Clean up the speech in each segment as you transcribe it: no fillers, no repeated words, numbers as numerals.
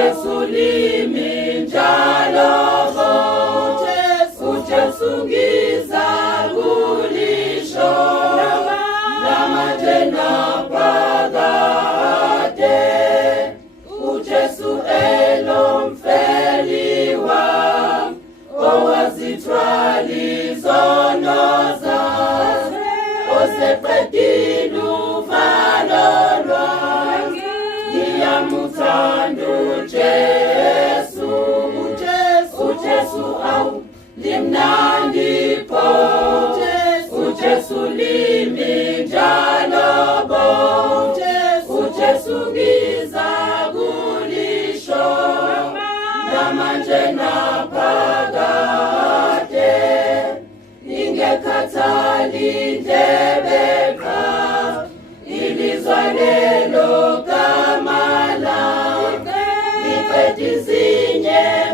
uJesu limi njalo uJesu ngizakulisho namanje naphakade uJesu elomfeli wami owazithwala izono zami oseqedile uvalo lwami ngiyamuthanda uJesu awu limnandi pho uJesu limi njalo uJesu ngizakulisho namanje naphakade ingekhathali indlebe qha ilizwa lelo gama lami liqeda izinyembezi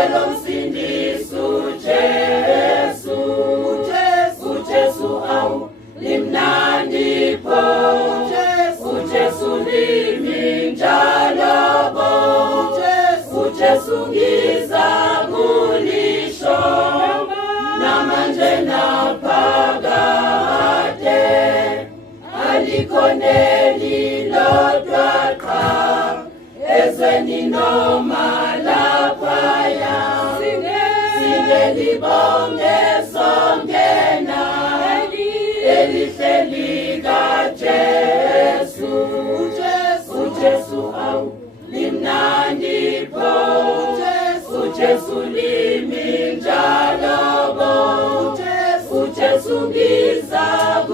elomsindisi uJesu awu limnandi pho uJesu limi njalo uJesu ngizakulisho namanje naphakade alikhoneli lodwa qha ezweni noma laphaya singelibonge songena elihle likaJesu uJesu awu limnandi pho uJesu limi njalo uJesu ngizakulisho